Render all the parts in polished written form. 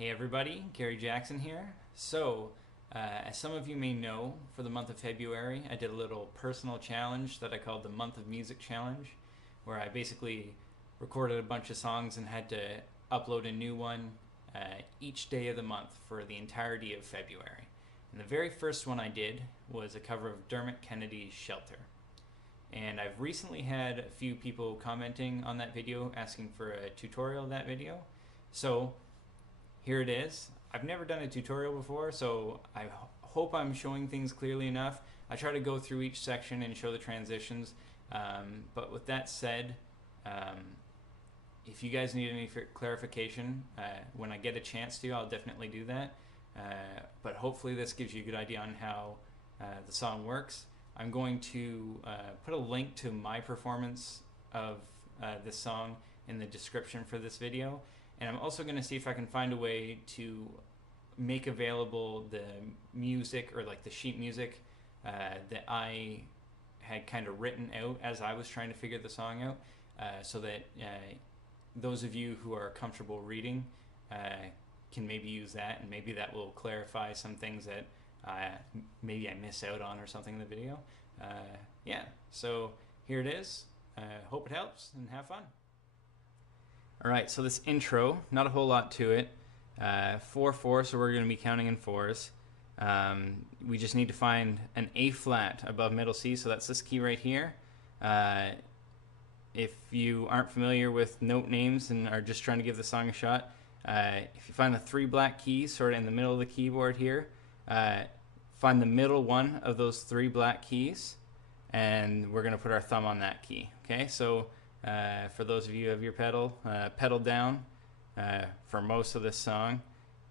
Hey everybody, Gary Jackson here. As some of you may know, for the month of February, I did a little personal challenge that I called the Month of Music Challenge, where I basically recorded a bunch of songs and had to upload a new one each day of the month for the entirety of February. And the very first one I did was a cover of Dermot Kennedy's Shelter. And I've recently had a few people commenting on that video asking for a tutorial of that video. So here it is. I've never done a tutorial before, so I hope I'm showing things clearly enough. I try to go through each section and show the transitions, but with that said, if you guys need any clarification, when I get a chance to, I'll definitely do that. But hopefully this gives you a good idea on how the song works. I'm going to put a link to my performance of this song in the description for this video. And I'm also going to see if I can find a way to make available the music, or like the sheet music that I had kind of written out as I was trying to figure the song out, so that those of you who are comfortable reading can maybe use that, and maybe that will clarify some things that maybe I miss out on or something in the video. Yeah, so here it is. Hope it helps, and have fun. Alright, so this intro, not a whole lot to it. 4/4, so we're going to be counting in fours. We just need to find an A flat above middle C, so that's this key right here. If you aren't familiar with note names and are just trying to give the song a shot, if you find the three black keys sort of in the middle of the keyboard here, find the middle one of those three black keys, and we're going to put our thumb on that key. Okay, so for those of you who have your pedal down for most of this song,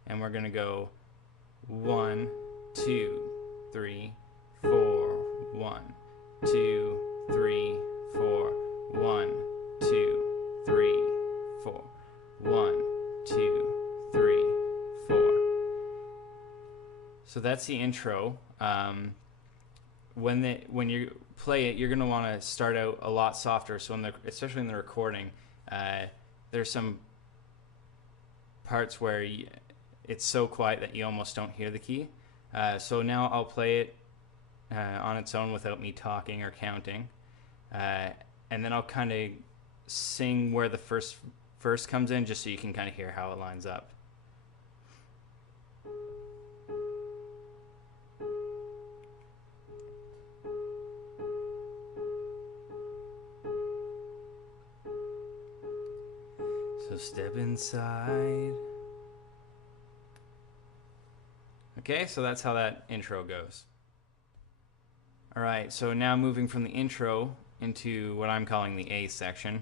and we're gonna go 1, 2, 3, 4, 1, 2, 3, 4, 1, 2, 3, 4, 1, 2, 3, 4. So that's the intro. When you play it, you're going to want to start out a lot softer. So especially in the recording, there's some parts where it's so quiet that you almost don't hear the key. So now I'll play it on its own without me talking or counting, and then I'll kind of sing where the first verse comes in, just so you can kind of hear how it lines up. So step inside. Okay, so that's how that intro goes. Alright, so now moving from the intro into what I'm calling the A section.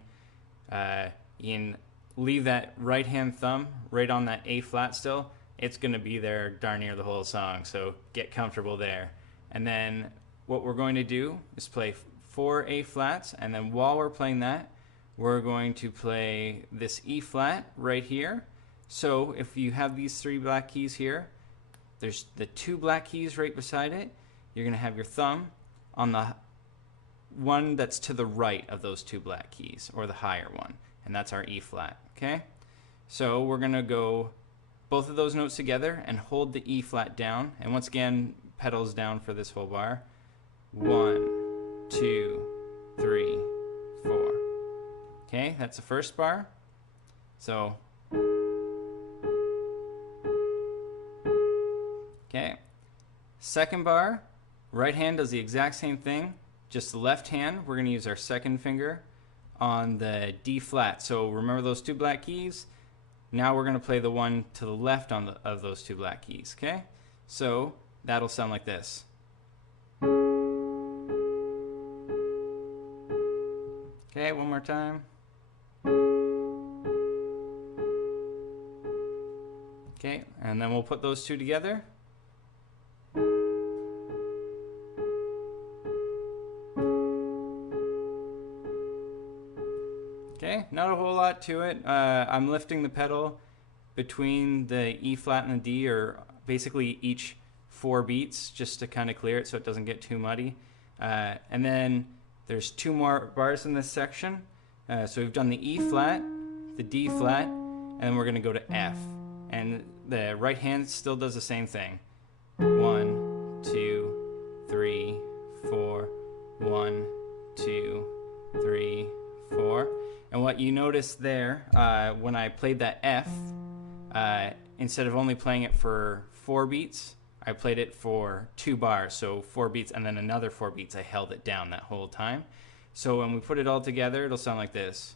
You can leave that right hand thumb right on that A flat still. It's going to be there darn near the whole song, so get comfortable there. And then what we're going to do is play 4 A flats, and then while we're playing that, we're going to play this E flat right here. So if you have these three black keys here, there's the two black keys right beside it. You're going to have your thumb on the one that's to the right of those two black keys, or the higher one, and that's our E flat. Okay? So we're going to go both of those notes together and hold the E flat down, and once again, pedals down for this whole bar. 1, 2, 3, 4. Okay, that's the first bar. So, okay, second bar, right hand does the exact same thing, just the left hand, we're going to use our second finger on the D flat. So remember those two black keys? Now we're going to play the one to the left of those two black keys, okay? So that'll sound like this. Okay, one more time. Okay, and then we'll put those two together. Okay, not a whole lot to it. I'm lifting the pedal between the E flat and the D, or basically each 4 beats, just to kind of clear it so it doesn't get too muddy. And then there's 2 more bars in this section. So we've done the E flat, the D flat, and then we're going to go to F. And the right hand still does the same thing. 1, 2, 3, 4. 1, 2, 3, 4. And what you notice there, when I played that F, instead of only playing it for 4 beats, I played it for 2 bars, so 4 beats and then another 4 beats. I held it down that whole time. So when we put it all together, it'll sound like this.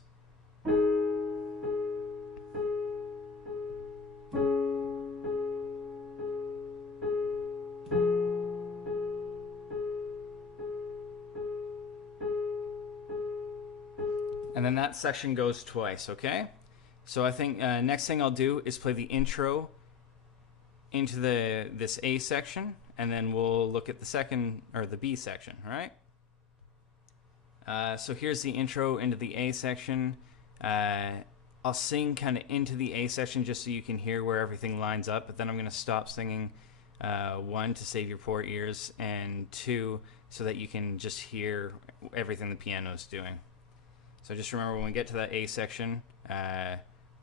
And then that section goes twice, okay? So I think next thing I'll do is play the intro into this A section, and then we'll look at the second, or the B section, all right? So here's the intro into the A section. I'll sing kind of into the A section just so you can hear where everything lines up, but then I'm going to stop singing, 1, to save your poor ears, and 2, so that you can just hear everything the piano's doing. So just remember, when we get to that A section,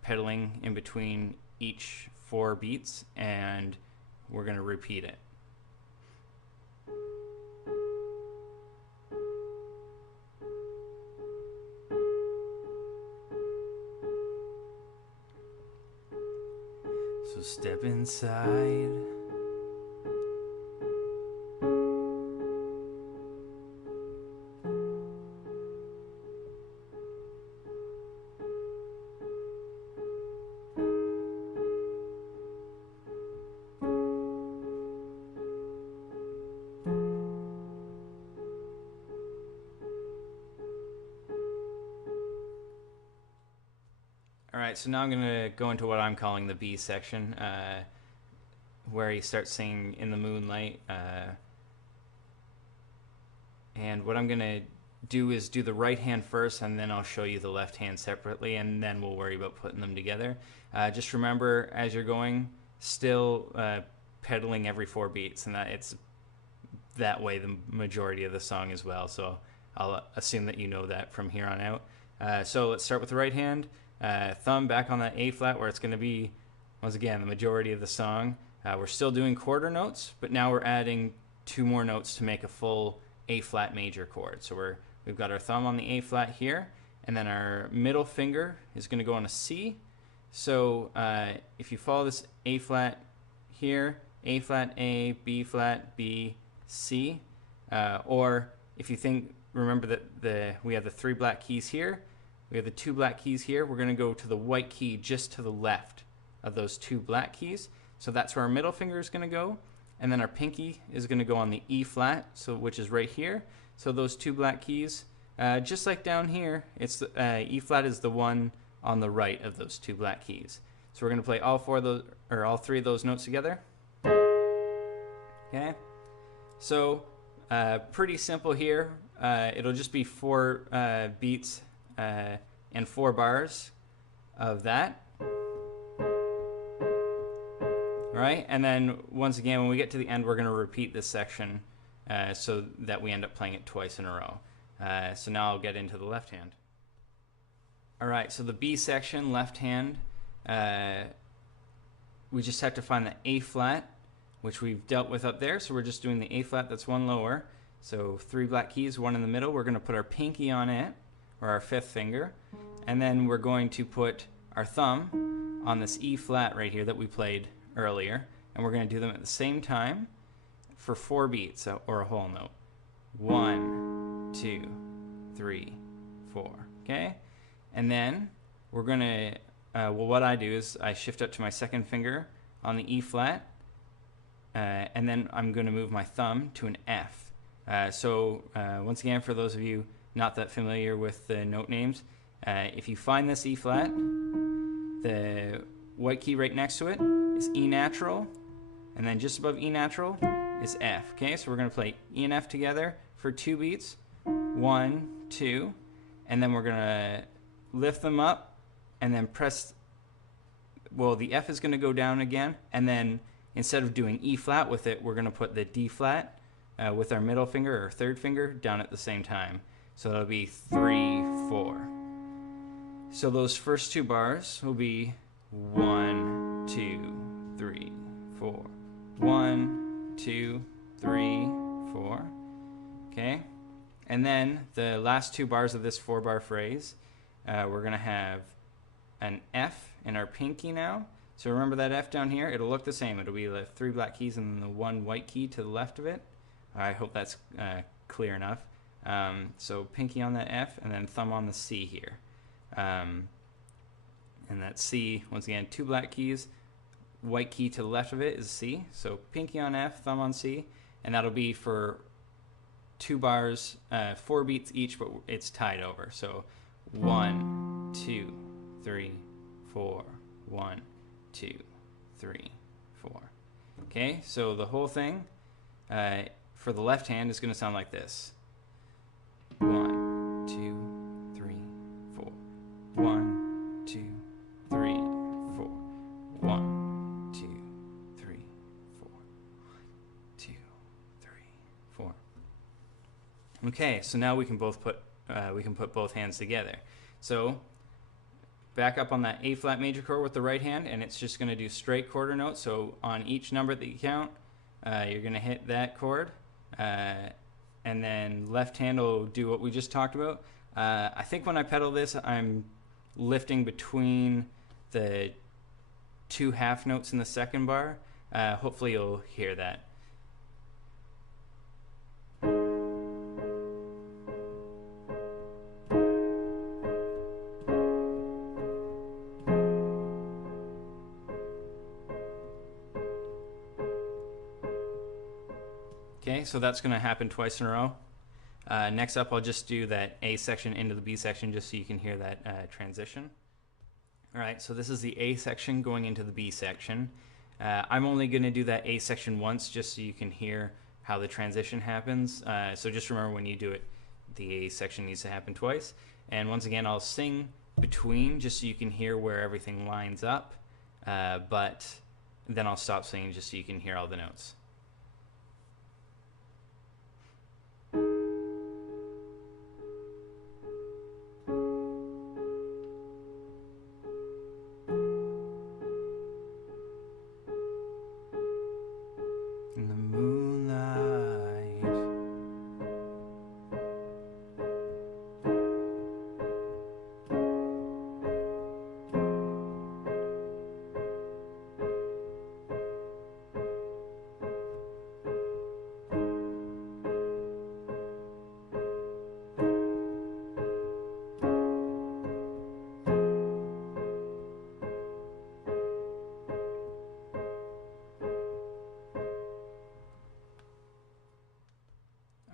pedaling in between each 4 beats, and we're going to repeat it. So step inside. Alright, so now I'm going to go into what I'm calling the B section, where he starts singing In the Moonlight. And what I'm going to do is do the right hand first, and then I'll show you the left hand separately, and then we'll worry about putting them together. Just remember, as you're going, still pedaling every 4 beats, and it's that way the majority of the song as well, so I'll assume that you know that from here on out. So let's start with the right hand. Thumb back on that A flat where it's going to be, once again, the majority of the song. We're still doing quarter notes, but now we're adding 2 more notes to make a full A flat major chord. So we've got our thumb on the A flat here, and then our middle finger is going to go on a C. So if you follow this A flat here, A flat A, B flat B, C, or if you remember that we have the 3 black keys here. We have the 2 black keys here. We're going to go to the white key just to the left of those 2 black keys. So that's where our middle finger is going to go. And then our pinky is going to go on the E flat, which is right here. So those 2 black keys, just like down here, it's E flat is the one on the right of those 2 black keys. So we're going to play all 3 of those notes together. Okay. So pretty simple here. It'll just be 4 beats. And 4 bars of that. Alright, and then once again, when we get to the end, we're going to repeat this section so that we end up playing it twice in a row. So now I'll get into the left hand. Alright, so the B section, left hand, we just have to find the A flat, which we've dealt with up there, so we're just doing the A flat that's 1 lower. So 3 black keys, 1 in the middle. We're going to put our pinky on it, or our 5th finger, and then we're going to put our thumb on this E flat right here that we played earlier, and we're going to do them at the same time for 4 beats, or a whole note. 1, 2, 3, 4, okay? And then we're going to, what I do is I shift up to my 2nd finger on the E flat, and then I'm going to move my thumb to an F. Once again, for those of you not that familiar with the note names, if you find this E flat, the white key right next to it is E natural, and then just above E natural is F. Okay, so we're going to play E and F together for 2 beats, 1, 2, and then we're going to lift them up and then press, the F is going to go down again, and then instead of doing E flat with it, we're going to put the D flat with our middle finger or 3rd finger down at the same time. So that'll be 3, 4. So those first 2 bars will be 1, 2, 2, 3, 4. Okay, and then the last 2 bars of this 4-bar phrase, we're going to have an F in our pinky now. So remember that F down here? It'll look the same. It'll be the 3 black keys and the 1 white key to the left of it. I hope that's clear enough. So pinky on that F and then thumb on the C here. And that C, once again, 2 black keys. White key to the left of it is C. So pinky on F, thumb on C. And that'll be for 2 bars, 4 beats each, but it's tied over. So 1, 2, 3, 4, 1, 2, 3, 4. Okay, so the whole thing for the left hand is going to sound like this. 1, 2, 3, 4. 1, 2, 3, 4. 1, 2, 3, 4. 2, 3, 4. Okay, so now we can put both hands together. So back up on that A flat major chord with the right hand, and it's just going to do straight quarter notes. So on each number that you count, you're going to hit that chord, and then left hand will do what we just talked about. I think when I pedal this, I'm lifting between the 2 half notes in the second bar. Hopefully you'll hear that. Okay, so that's going to happen twice in a row. Next up, I'll just do that A section into the B section just so you can hear that transition. All right, so this is the A section going into the B section. I'm only going to do that A section once just so you can hear how the transition happens. So just remember when you do it, the A section needs to happen twice. And once again, I'll sing between just so you can hear where everything lines up. But then I'll stop singing just so you can hear all the notes. In the moonlight,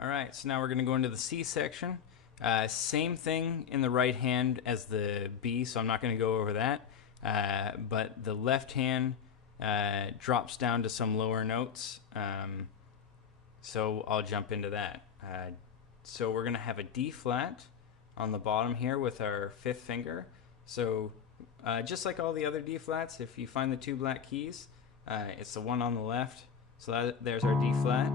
all right, so now we're going to go into the C section. Same thing in the right hand as the B, so I'm not going to go over that. But the left hand drops down to some lower notes, so I'll jump into that. So we're going to have a D flat on the bottom here with our 5th finger. So just like all the other D flats, if you find the 2 black keys, it's the one on the left. So there's our D flat.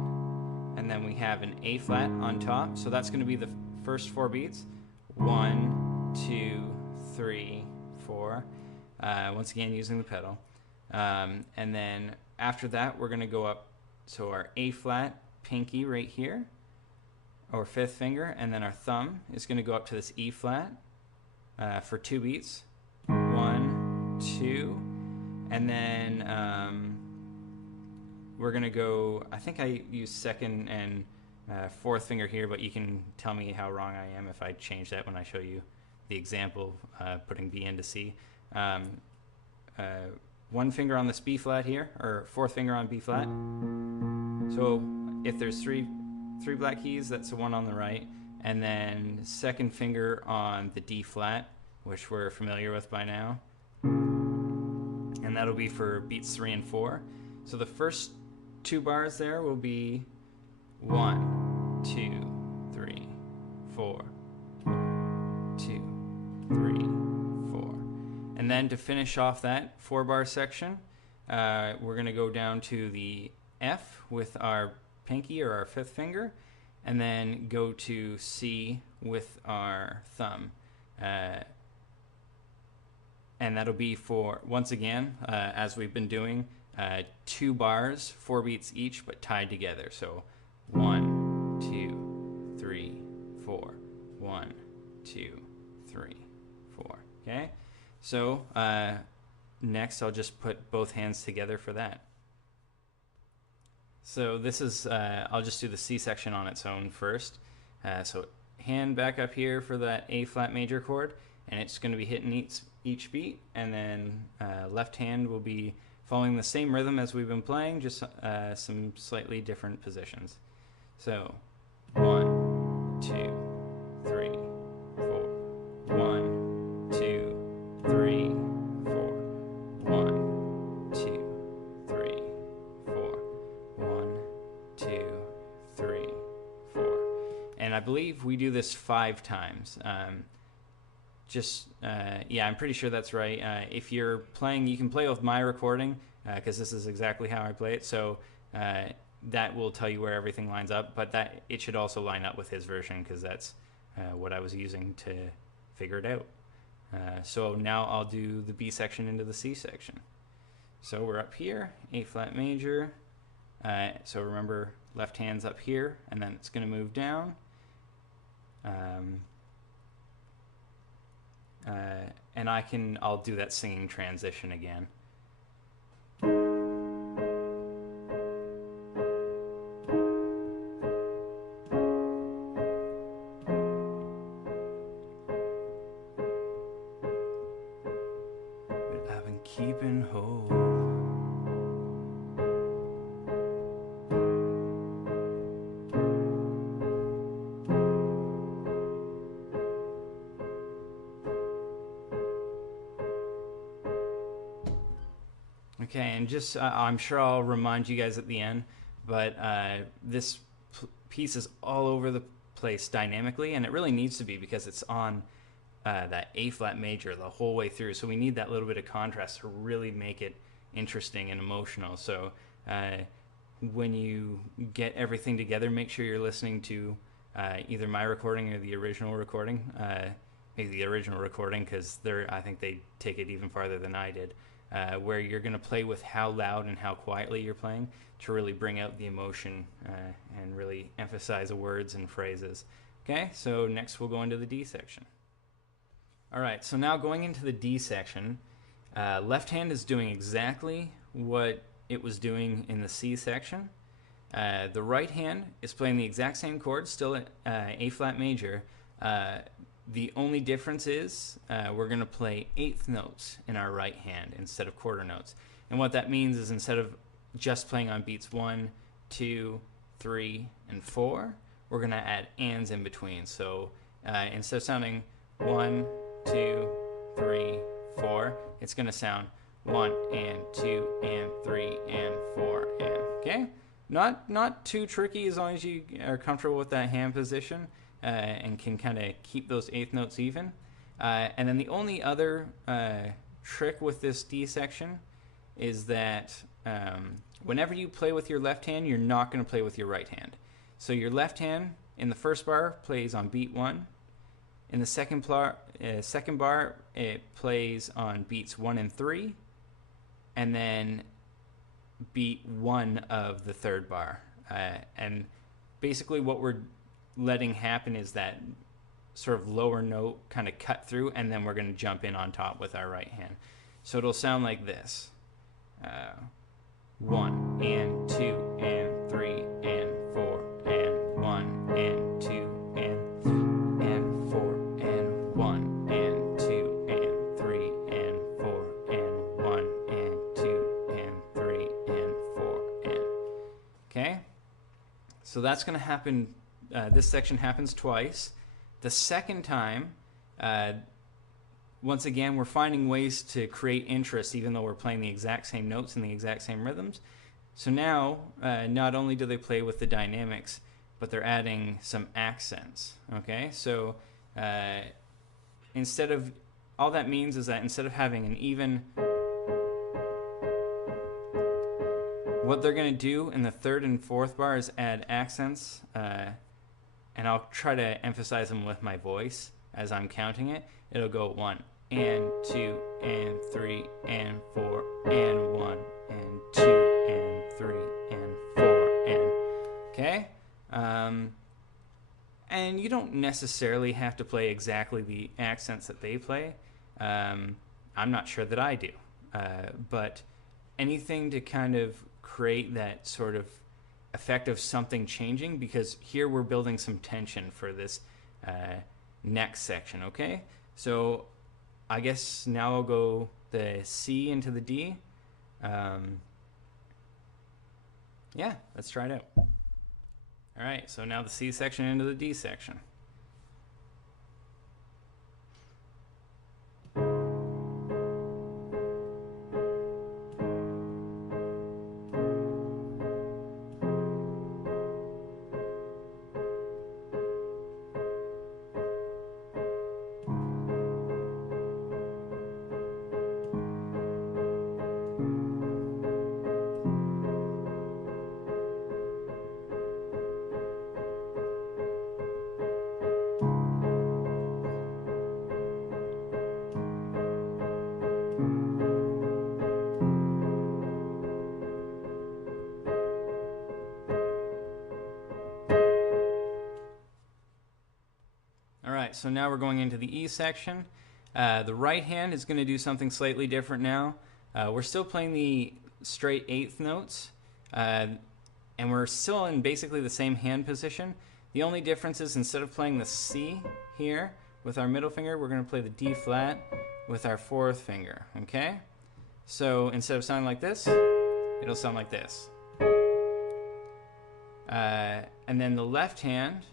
And then we have an A flat on top. So that's going to be the first 4 beats. 1, 2, 3, 4. Once again, using the pedal. And then after that, we're going to go up. So our A flat, pinky right here, or 5th finger. And then our thumb is going to go up to this E flat for 2 beats. 1, 2. And then we're going to go, I think I use 2nd and 4th finger here, but you can tell me how wrong I am if I change that when I show you the example, putting B into C. 1 finger on this B flat here, or 4th finger on B flat. So if there's three black keys, that's the one on the right. And then 2nd finger on the D flat, which we're familiar with by now. And that'll be for beats 3 and 4. So the first 2 bars there will be 1, 2, 3, 4, 2, 3, 4. And then to finish off that 4-bar section, we're going to go down to the F with our pinky or our 5th finger, and then go to C with our thumb. And that'll be for, once again, as we've been doing, 2 bars, 4 beats each, but tied together. So 1, 2, 3, 4. 1, 2, 3, 4. Okay. So next, I'll just put both hands together for that. So this is, I'll just do the C section on its own first. So hand back up here for that A flat major chord, and it's going to be hitting each beat, and then left hand will be following the same rhythm as we've been playing, just some slightly different positions. So 1, 2, 3, 4. 1, 2, 3, 4. 1, 2, 3, 4. 1, 2, 3, 4. And I believe we do this 5 times. Yeah, I'm pretty sure that's right. If you're playing, you can play with my recording, because this is exactly how I play it. So that will tell you where everything lines up, but that it should also line up with his version, because that's what I was using to figure it out. So now I'll do the B section into the C section. So we're up here, A flat major. So remember, left hand's up here, and then it's going to move down. And I'll do that singing transition again. But I've been keeping hope. Okay, and just I'm sure I'll remind you guys at the end, but this piece is all over the place dynamically, and it really needs to be, because it's on that A flat major the whole way through. So we need that little bit of contrast to really make it interesting and emotional. So when you get everything together, make sure you're listening to either my recording or the original recording. Maybe the original recording, because I think they take it even farther than I did. Where you're going to play with how loud and how quietly you're playing to really bring out the emotion and really emphasize the words and phrases. Okay, so next we'll go into the D section. All right, so now going into the D section, left hand is doing exactly what it was doing in the C section. The right hand is playing the exact same chord, still at A flat major. The only difference is we're going to play eighth notes in our right hand instead of quarter notes. And what that means is, instead of just playing on beats 1, 2, 3, and 4, we're going to add ands in between. So instead of sounding 1, 2, 3, 4, it's going to sound 1 and 2 and 3 and 4 and, okay? Not too tricky, as long as you are comfortable with that hand position. And can kind of keep those eighth notes even. And then the only other trick with this D section is that whenever you play with your left hand, you're not going to play with your right hand. So your left hand in the first bar plays on beat 1. In the second bar, it plays on beats 1 and 3. And then beat 1 of the third bar. And basically what we're letting happen is that sort of lower note kind of cut through, and then we're going to jump in on top with our right hand. So it'll sound like this. 1 and 2 and 3 and 4 and 1 and 2 and 3 and 4 and 1 and 2 and 3 and 4 and 1 and 2 and 3 and 4 and... Okay? So that's going to happen. This section happens twice. The second time, once again, we're finding ways to create interest, even though we're playing the exact same notes and the exact same rhythms. So now, not only do they play with the dynamics, but they're adding some accents. Okay, so instead of, all that means is that instead of having an even, what they're going to do in the third and fourth bar is add accents. And I'll try to emphasize them with my voice as I'm counting it. It'll go 1 and 2 and 3 and 4 and 1 and 2 don't necessarily have to play exactly the accents that they play. I'm not sure that I do. But anything to kind of create that sort of effect of something changing, because here we're building some tension for this next section, okay? So I guess now I'll go the C into the D. Yeah, let's try it out. All right, so now the C section into the D section. All right, so now we're going into the E section. The right hand is going to do something slightly different now. We're still playing the straight eighth notes, and we're still in basically the same hand position. The only difference is instead of playing the C here with our middle finger, we're going to play the D flat with our fourth finger, okay? So instead of sounding like this, it'll sound like this. And then the left hand,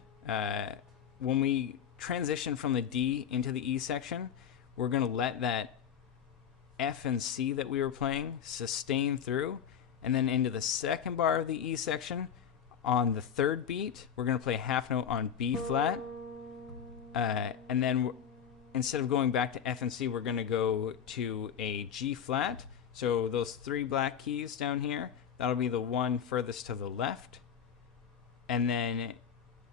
when we transition from the D into the E section, we're going to let that F and C that we were playing sustain through, and then into the second bar of the E section, on the third beat, we're going to play a half note on B flat, and then instead of going back to F and C, we're going to go to a G flat. So those three black keys down here, that'll be the one furthest to the left, and then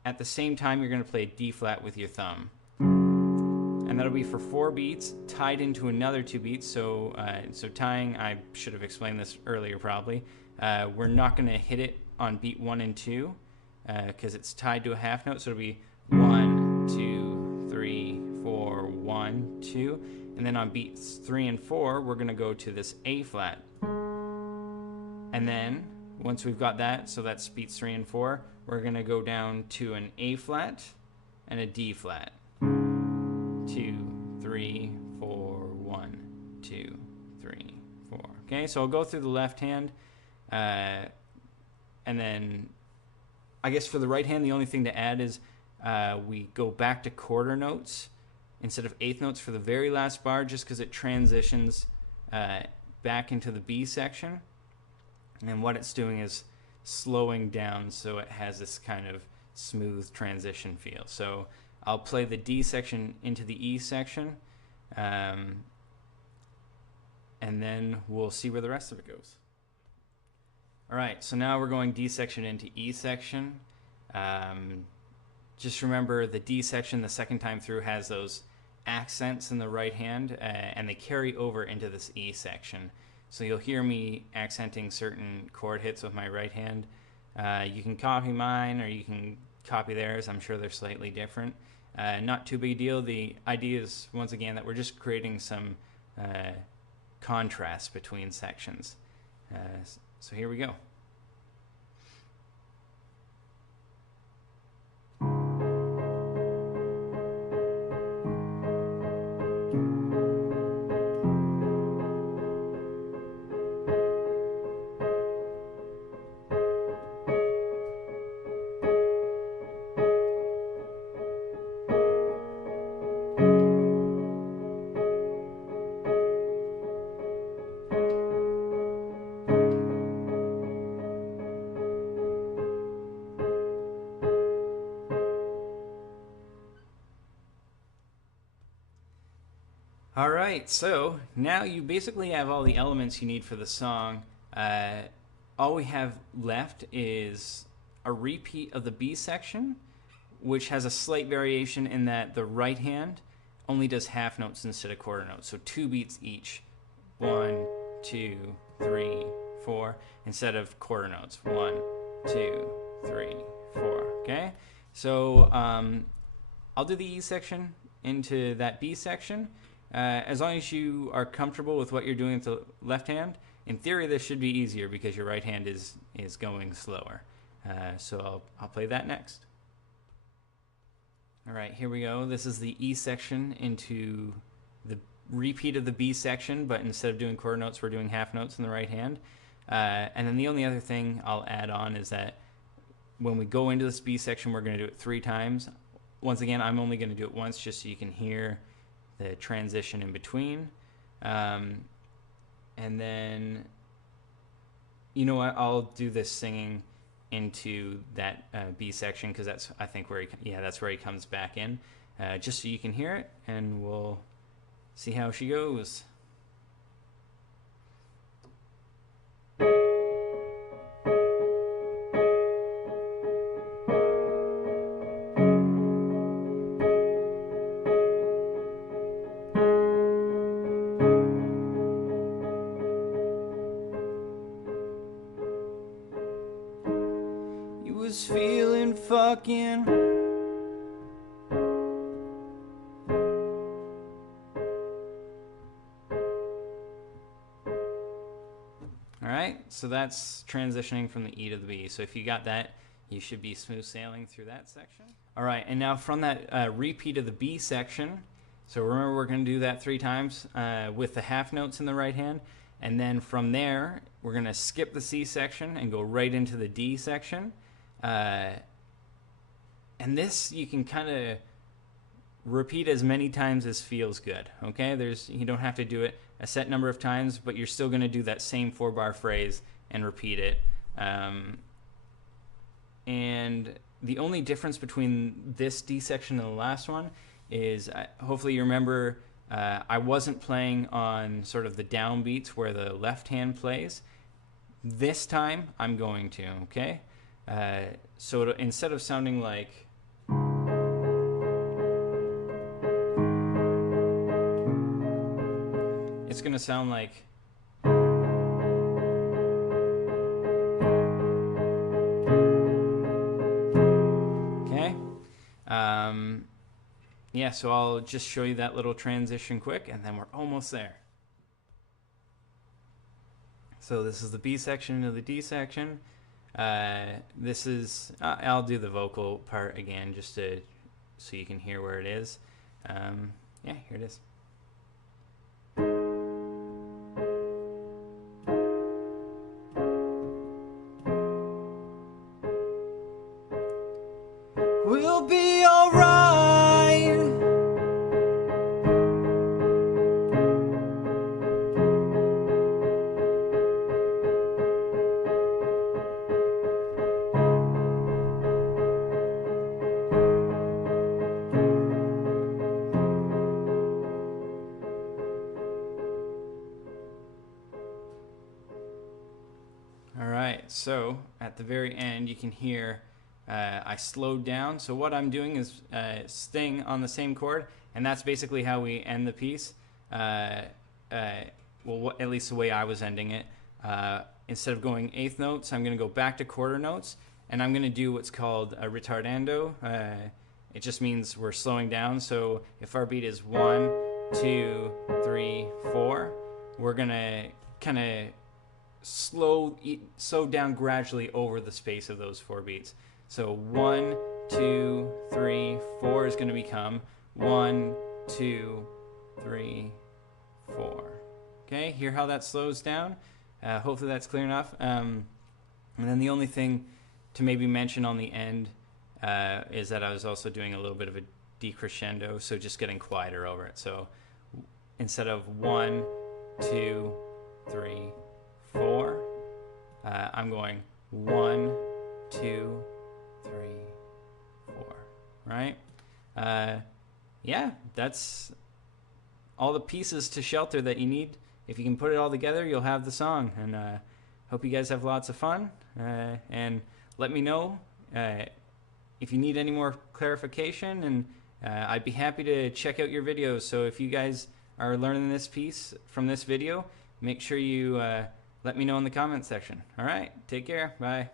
at the same time, you're going to play a D flat with your thumb. And that'll be for 4 beats, tied into another 2 beats. So tying, I should have explained this earlier probably. We're not going to hit it on beat 1 and 2 because it's tied to a half note. So it'll be 1, 2, 3, 4, 1, 2. And then on beats 3 and 4, we're going to go to this A flat. And then once we've got that, so that's beats 3 and 4, we're going to go down to an A flat and a D flat. 2, 3, 4, 1, 2, 3, 4. Okay, so I'll go through the left hand, and then I guess for the right hand, the only thing to add is we go back to quarter notes instead of eighth notes for the very last bar, just because it transitions back into the B section. And what it's doing is slowing down so it has this kind of smooth transition feel. So I'll play the D section into the E section, and then we'll see where the rest of it goes. All right, so now we're going D section into E section. Just remember the D section the second time through has those accents in the right hand, and they carry over into this E section. So you'll hear me accenting certain chord hits with my right hand. You can copy mine or you can copy theirs. I'm sure they're slightly different. Not too big a deal. The idea is, once again, that we're just creating some contrast between sections. So here we go. All right, so now you basically have all the elements you need for the song. All we have left is a repeat of the B section, which has a slight variation in that the right hand only does half notes instead of quarter notes. So 2 beats each. 1, 2, 3, 4, instead of quarter notes. 1, 2, 3, 4. Okay? So I'll do the E section into that B section. As long as you are comfortable with what you're doing with the left hand, in theory this should be easier because your right hand is going slower. So I'll play that next. All right, here we go. This is the E section into the repeat of the B section, but instead of doing quarter notes, we're doing half notes in the right hand. And then the only other thing I'll add on is that when we go into this B section, we're going to do it 3 times. Once again, I'm only going to do it once just so you can hear the transition in between. And then, you know what, I'll do this singing into that B section because that's, I think, where that's where he comes back in, just so you can hear it, and we'll see how she goes. You was feeling fucking Alright, so that's transitioning from the E to the B. So if you got that, you should be smooth sailing through that section. Alright, and now from that repeat of the B section, so remember we're going to do that 3 times with the half notes in the right hand, and then from there we're going to skip the C section and go right into the D section. And this you can kind of repeat as many times as feels good, okay? You don't have to do it a set number of times, but you're still going to do that same 4-bar phrase and repeat it. And the only difference between this D section and the last one is, hopefully you remember, I wasn't playing on sort of the downbeats where the left hand plays. This time I'm going to, okay? So instead of sounding like it's going to sound like okay. Yeah, so I'll just show you that little transition quick, and then we're almost there. So this is the B section into the D section. This is, I'll do the vocal part again just so you can hear where it is. Yeah, here it is. We'll be alright. Alright, so at the very end you can hear I slowed down. So what I'm doing is staying on the same chord, and that's basically how we end the piece. Well, at least the way I was ending it. Instead of going 8th notes, I'm going to go back to quarter notes, and I'm going to do what's called a retardando. It just means we're slowing down. So if our beat is 1, 2, 3, 4, we're going to kind of slow down gradually over the space of those 4 beats. So 1, 2, 3, 4 is going to become 1, 2, 3, 4. Okay, hear how that slows down? Hopefully that's clear enough. And then the only thing to maybe mention on the end is that I was also doing a little bit of a decrescendo, so just getting quieter over it. So instead of 1, 2, 3, 4, I'm going 1, 2, 3, 4, right? Yeah, that's all the pieces to Shelter that you need. If you can put it all together, you'll have the song. And hope you guys have lots of fun. And let me know if you need any more clarification. And I'd be happy to check out your videos. So if you guys are learning this piece from this video, make sure you let me know in the comments section. All right, take care. Bye.